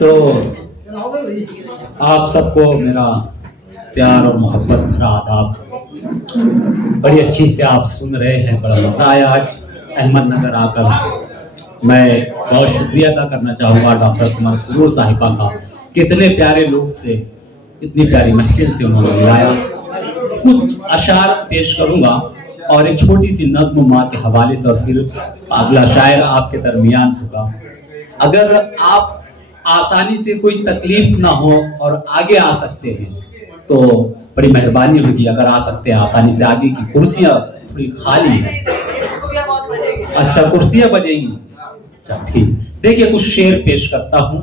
तो आप सबको मेरा प्यार और मोहब्बत भरा आदाब। बड़ी अच्छी से आप सुन रहे हैं, बड़ा मजा आया आज अहमदनगर आकर। मैं बहुत शुक्रिया अदा करना चाहूँगा डॉक्टर कुमार सुरूर साहिबा का, कितने प्यारे लोग से, इतनी प्यारी महफिल से उन्होंने मिलाया। कुछ अशार पेश करूँगा और एक छोटी सी नज्म माँ के हवाले से, और फिर अगला शायर आपके दरमियान होगा। अगर आप आसानी से कोई तकलीफ ना हो और आगे आ सकते हैं तो बड़ी मेहरबानी होगी। अगर आ सकते हैं आसानी से, आगे की कुर्सियां थोड़ी खाली हैं। अच्छा, कुर्सियां बजेंगी, अच्छा ठीक। देखिए कुछ शेर पेश करता हूं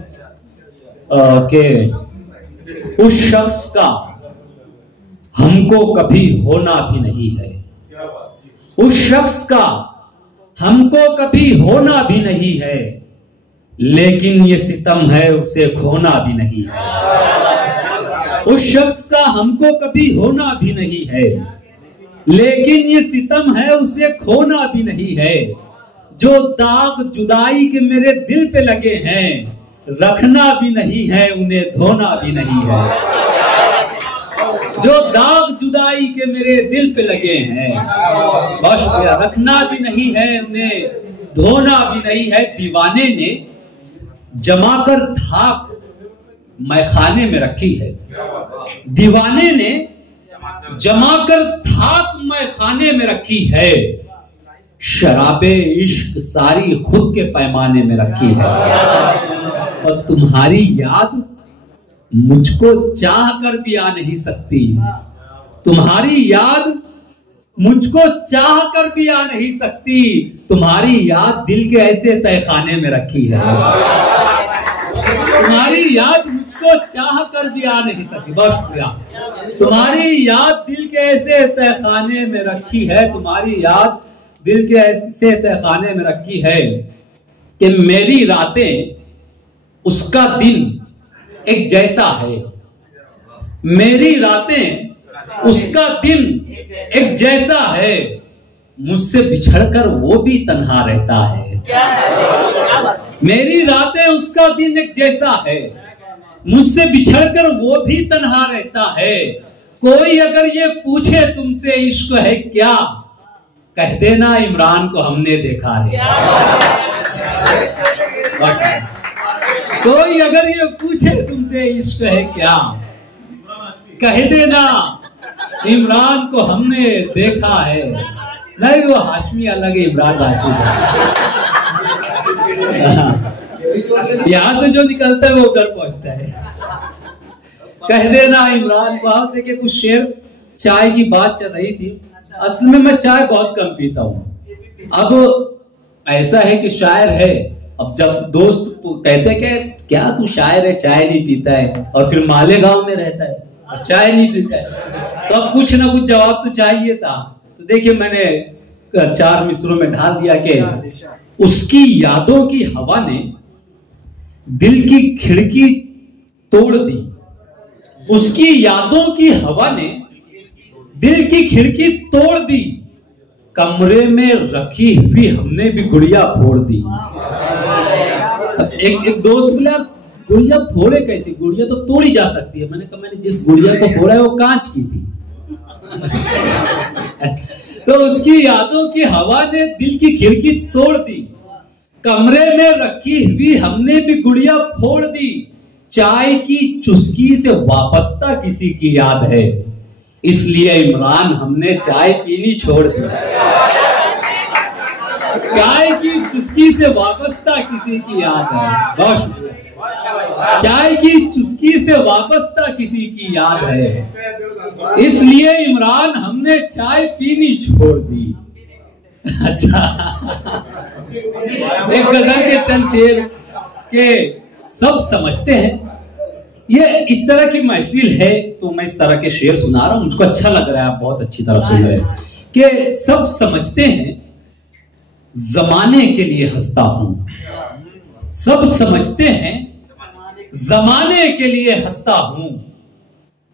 कि उस शख्स का हमको कभी होना भी नहीं है, उस शख्स का हमको कभी होना भी नहीं है, लेकिन ये सितम है उसे खोना भी नहीं है। उस शख्स का हमको कभी होना भी नहीं है, लेकिन ये सितम है उसे खोना भी नहीं है। जो दाग जुदाई के मेरे दिल पे लगे हैं, रखना भी नहीं है उन्हें धोना भी नहीं है। जो दाग जुदाई के मेरे दिल पे लगे हैं, बस रखना भी नहीं है उन्हें धोना भी नहीं है। दीवाने ने जमाकर थाक मैखाने में रखी है, दीवाने ने जमाकर थाक मैखाने में रखी है। शराबे इश्क सारी खुद के पैमाने में रखी है, और तुम्हारी याद मुझको चाह कर भी आ नहीं सकती। तुम्हारी याद मुझको चाह कर भी आ नहीं सकती। तुम्हारी याद दिल के ऐसे तहखाने में रखी है, तुम्हारी याद मुझको चाह कर भी आ नहीं सकती। बहुत शुक्रिया। तुम्हारी याद दिल के ऐसे तहखाने में रखी है, तुम्हारी याद दिल के ऐसे तहखाने में रखी है कि मेरी रातें उसका दिन एक जैसा है। मेरी रातें उसका दिन एक जैसा है, मुझसे बिछड़कर वो भी तन्हा रहता है। मेरी रातें उसका दिन एक जैसा है, मुझसे बिछड़कर वो भी तन्हा रहता है। कोई अगर ये पूछे तुमसे इश्क है क्या, कह देना इमरान को हमने देखा है। कोई अगर ये पूछे तुमसे इश्क है क्या, कह देना इमरान को हमने देखा है। नहीं, वो हाशमी अलग है, इमरान हाशमी। यहाँ से जो निकलता है वो उधर पहुंचता है। कह देना इमरान को। देखिए कुछ शेर, चाय की बात चल रही थी। असल में मैं चाय बहुत कम पीता हूँ। अब ऐसा है कि शायर है, अब जब दोस्त कहते कि क्या तू शायर है, चाय नहीं पीता है, और फिर मालेगांव में रहता है और चाय नहीं पीता है, तो अब कुछ ना कुछ जवाब तो चाहिए था। तो देखिए मैंने 4 मिसरों में ढाल दिया कि उसकी यादों की हवा ने दिल की खिड़की तोड़ दी। उसकी यादों की हवा ने दिल की खिड़की तोड़ दी। कमरे में रखी हुई हमने भी गुड़िया फोड़ दी। एक दोस्त बोला गुड़िया फोड़े कैसे, गुड़िया तो तोड़ी जा सकती है। मैंने कहा मैंने जिस गुड़िया को फोड़ा है वो कांच की थी। तो उसकी यादों की हवा ने दिल की खिड़की तोड़ दी। कमरे में रखी हुई हमने भी गुड़िया फोड़ दी। चाय की चुस्की से वापसता किसी की याद है, इसलिए इमरान हमने चाय पीनी छोड़ दी। चाय की चुस्की से वापसता किसी की याद है। बहुत शुक्रिया। चाय की चुस्की से वापसता किसी की याद है, इसलिए इमरान हमने चाय पीनी छोड़ दी। अच्छा, एक गजल के चंद शेर के सब समझते हैं। ये इस तरह की महफिल है तो मैं इस तरह के शेर सुना रहा हूं, मुझको अच्छा लग रहा है, आप बहुत अच्छी तरह सुन रहे हैं। कि सब समझते हैं जमाने के लिए हंसता हूं, सब समझते हैं जमाने के लिए हंसता हूं,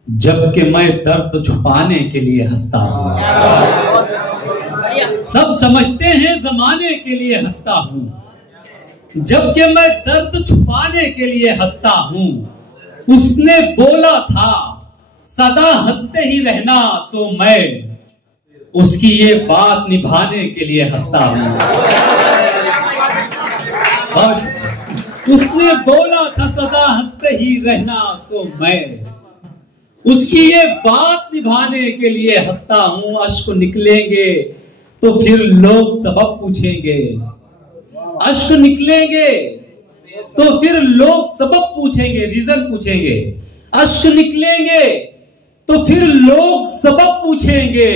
जबकि मैं दर्द छुपाने के लिए हंसता हूं। सब समझते हैं जमाने के लिए हंसता हूं, जबकि मैं दर्द छुपाने के लिए हंसता हूं। उसने बोला था सदा हंसते ही रहना, सो मैं उसकी ये बात निभाने के लिए हंसता हूं। और उसने बोला था सदा हंसते ही रहना, सो मैं उसकी ये बात निभाने के लिए हंसता हूं। अश्क निकलेंगे तो फिर लोग सबब पूछेंगे, अश्क निकलेंगे तो फिर लोग सबब पूछेंगे, रीजन पूछेंगे। अश्क निकलेंगे तो फिर लोग सबब पूछेंगे,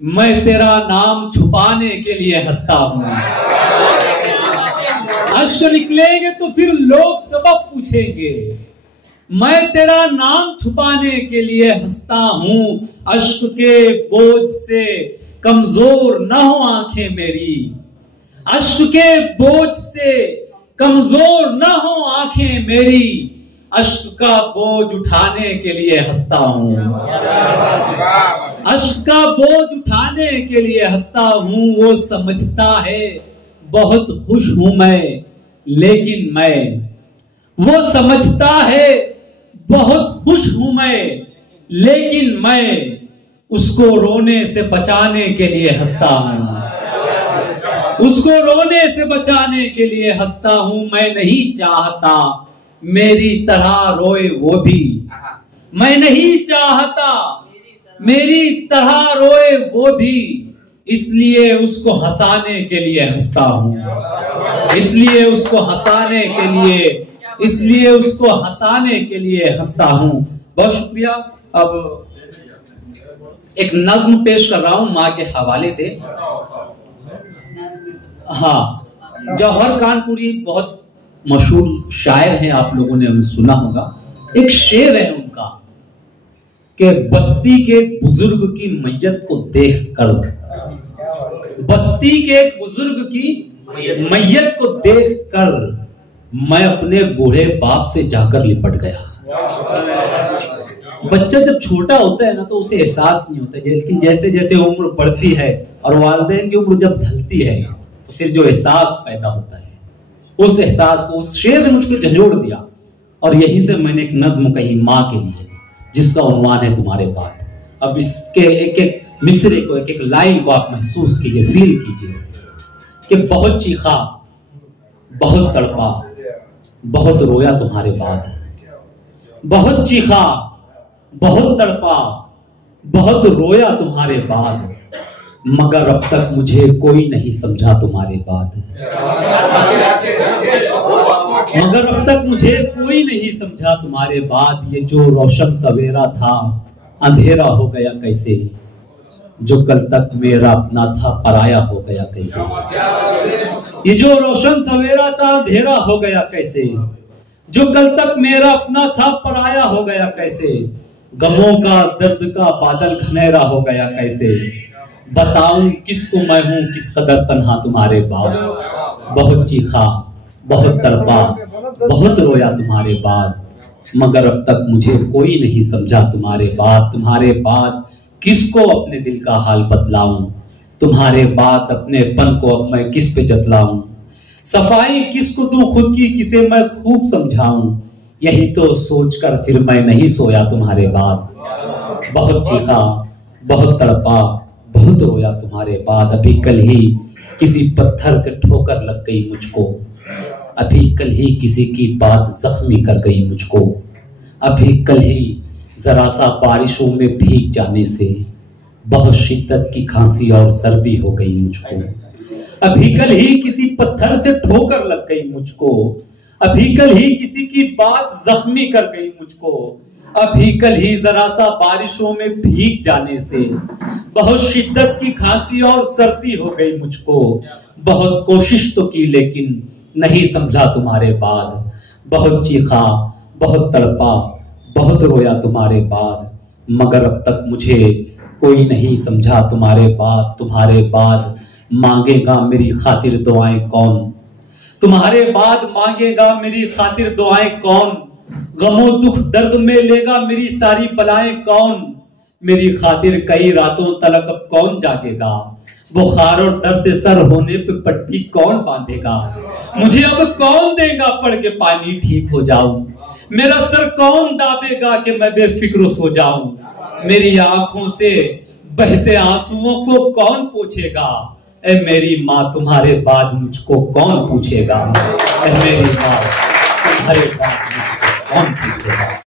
मैं तेरा नाम छुपाने के लिए हंसता हूं। अश्क निकलेंगे तो फिर लोग सबब पूछेंगे, मैं तेरा नाम छुपाने के लिए हंसता हूं। अश्क के बोझ से कमजोर न हो आंखें मेरी, अश्क के बोझ से कमजोर न हो आंखें मेरी, अश्क का बोझ उठाने के लिए हंसता हूं। अश्क का बोझ उठाने के लिए हंसता हूं। वो समझता है बहुत खुश हूं मैं, लेकिन मैं, वो समझता है बहुत खुश हूं मैं, लेकिन मैं उसको रोने से बचाने के लिए हंसता हूं। उसको रोने से बचाने के लिए हंसता हूं। मैं नहीं चाहता मेरी तरह रोए वो भी, मैं नहीं चाहता मेरी तरह रोए वो भी, इसलिए उसको हंसाने के लिए हंसता हूं। इसलिए उसको हंसाने के लिए, इसलिए उसको हंसाने के लिए हंसता हूं। बहुत शुक्रिया। अब एक नज्म पेश कर रहा हूं माँ के हवाले से। हाँ, जौहर कानपुरी बहुत मशहूर शायर हैं, आप लोगों ने उन्हें सुना होगा। एक शेर है उनका कि बस्ती के बुजुर्ग की मैयत को देखकर, बस्ती के एक बुजुर्ग की मैयत को देखकर मैं अपने बूढ़े बाप से जाकर लिपट गया। बच्चा जब छोटा होता है ना तो उसे एहसास नहीं होता, लेकिन जैसे जैसे उम्र बढ़ती है और वालिदैन की उम्र जब ढलती है तो फिर जो एहसास पैदा होता है, उस एहसास को उस शेर ने मुझको झंझोड़ दिया। और यहीं से मैंने एक नज्म कही माँ के लिए, जिसका उन्वान है तुम्हारे बाद। अब इसके एक एक मिसरे को, एक एक लाइन को आप महसूस कीजिए, फील कीजिए कि बहुत चीखा, बहुत तड़पा, बहुत रोया तुम्हारे बाद। बहुत चीखा, बहुत तड़पा, बहुत रोया तुम्हारे बाद, मगर अब तक मुझे कोई नहीं समझा तुम्हारे बाद। मगर अब तक मुझे कोई नहीं समझा तुम्हारे बाद। ये जो रोशन सवेरा था अंधेरा हो गया कैसे, जो कल तक मेरा अपना था पराया हो गया कैसे। ये जो रोशन सवेरा था अंधेरा हो गया कैसे, जो कल तक मेरा अपना था पराया हो गया कैसे। गमों का, दर्द का बादल घनेरा हो गया कैसे। बताऊं किसको मैं हूं, किस कदर तन्हा तुम्हारे बाद। बहुत चीखा, बहुत तड़पा, बहुत रोया तुम्हारे बाद, मगर अब तक मुझे कोई नहीं समझा तुम्हारे बाद। तुम्हारे बाद किसको अपने दिल का हाल बतलाऊं, तुम्हारे बाद अपने पन को अब मैं किस पे जतलाऊं। सफाई किसको दूं खुद की, किसे मैं खूब समझाऊं। यही तो सोचकर फिर मैं नहीं सोया तुम्हारे बाद। बहुत चीखा, बहुत तड़पा, बहुत रोया तुम्हारे बाद। अभी कल ही किसी पत्थर से ठोकर लग गई मुझको, अभी कल ही किसी की बात जख्मी कर गई मुझको। अभी कल ही जरा सा बारिशों में भीग जाने से बहुत शिद्दत की खांसी और सर्दी हो गई मुझको। अभी कल ही किसी पत्थर से ठोकर लग गई मुझको, अभी कल ही किसी की बात जख्मी कर गई मुझको। अभी कल ही जरा सा बारिशों में भीग जाने से बहुत शिद्दत की खांसी और सर्दी हो गई मुझको। बहुत कोशिश तो की लेकिन नहीं समझा तुम्हारे बाद। बहुत चीखा, बहुत तड़पा, बहुत रोया तुम्हारे बाद, मगर अब तक मुझे कोई नहीं समझा तुम्हारे बाद। तुम्हारे बाद मांगेगा मेरी खातिर दुआएं कौन, तुम्हारे बाद मांगेगा मेरी खातिर दुआएं कौन। गमो दुख दर्द में लेगा मेरी सारी बलाएं कौन, मेरी खातिर कई रातों तलक अब कौन जागेगा। बुखार और दर्द सर होने पे पट्टी कौन बांधेगा? मुझे अब कौन देगा पढ़ के पानी ठीक हो जाऊं? मेरा सर कौन दाबेगा कि मैं बेफिक्र सो जाऊं? मेरी आंखों से बहते आंसुओं को कौन पूछेगा? ए मेरी माँ तुम्हारे बाद मुझको कौन पूछेगा? ए मेरी माँ तुम्हारे बाद मुझको कौन पूछेगा?